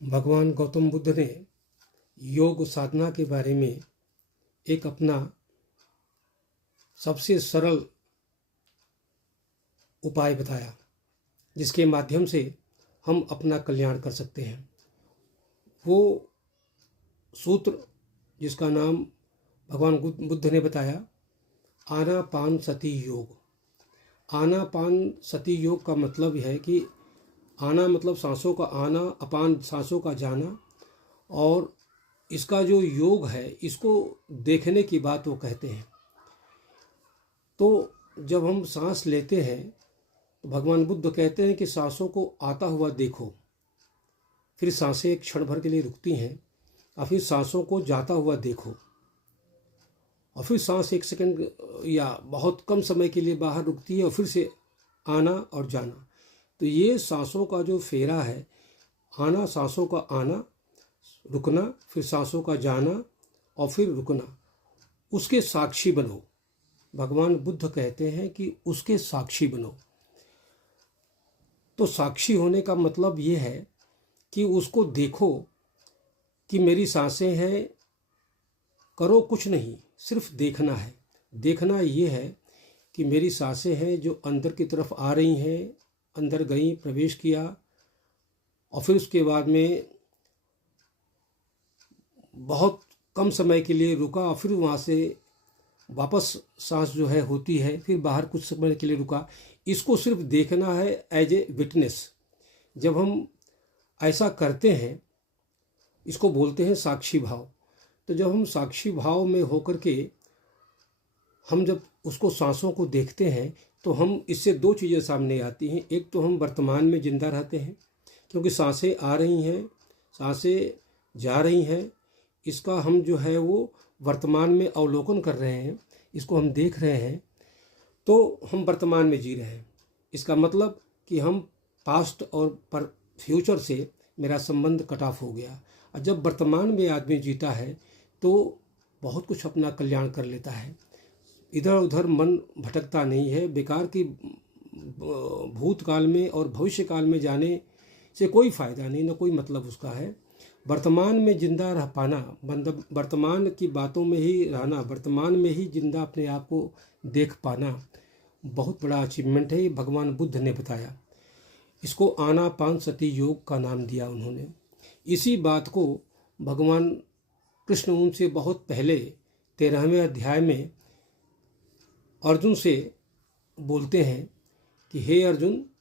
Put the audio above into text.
भगवान गौतम बुद्ध ने योग साधना के बारे में एक अपना सबसे सरल उपाय बताया, जिसके माध्यम से हम अपना कल्याण कर सकते हैं। वो सूत्र जिसका नाम भगवान बुद्ध ने बताया, आनापानसति योग। आनापानसति योग का मतलब यह है कि आना मतलब सांसों का आना, अपान सांसों का जाना, और इसका जो योग है इसको देखने की बात वो कहते हैं। तो जब हम सांस लेते हैं तो भगवान बुद्ध कहते हैं कि सांसों को आता हुआ देखो, फिर सांसें एक क्षण भर के लिए रुकती हैं, और फिर सांसों को जाता हुआ देखो, और फिर सांस एक सेकंड या बहुत कम समय के लिए बाहर रुकती है और फिर से आना और जाना। तो ये सांसों का जो फेरा है, आना, सांसों का आना, रुकना, फिर सांसों का जाना और फिर रुकना, उसके साक्षी बनो। भगवान बुद्ध कहते हैं कि उसके साक्षी बनो। तो साक्षी होने का मतलब ये है कि उसको देखो कि मेरी सांसें हैं, करो कुछ नहीं, सिर्फ देखना है। देखना ये है कि मेरी सांसें हैं जो अंदर की तरफ आ रही हैं, अंदर गई, प्रवेश किया, और फिर उसके बाद में बहुत कम समय के लिए रुका, और फिर वहाँ से वापस सांस जो है होती है, फिर बाहर कुछ समय के लिए रुका। इसको सिर्फ देखना है एज ए विटनेस। जब हम ऐसा करते हैं, इसको बोलते हैं साक्षी भाव। तो जब हम साक्षी भाव में होकर के हम जब उसको सांसों को देखते हैं तो हम इससे दो चीज़ें सामने आती हैं। एक तो हम वर्तमान में जिंदा रहते हैं, क्योंकि सांसें आ रही हैं, सांसें जा रही हैं, इसका हम जो है वो वर्तमान में अवलोकन कर रहे हैं, इसको हम देख रहे हैं, तो हम वर्तमान में जी रहे हैं। इसका मतलब कि हम पास्ट और पर फ्यूचर से मेरा संबंध कट ऑफ हो गया। और जब वर्तमान में आदमी जीता है तो बहुत कुछ अपना कल्याण कर लेता है, इधर उधर मन भटकता नहीं है। बेकार की भूतकाल में और भविष्य काल में जाने से कोई फ़ायदा नहीं, ना कोई मतलब उसका है। वर्तमान में जिंदा रह पाना, वर्तमान की बातों में ही रहना, वर्तमान में ही जिंदा अपने आप को देख पाना बहुत बड़ा अचीवमेंट है। ये भगवान बुद्ध ने बताया। इसको आनापानसति योग का नाम दिया उन्होंने। इसी बात को भगवान कृष्ण उनसे बहुत पहले 13वें अध्याय में अर्जुन से बोलते हैं कि हे अर्जुन,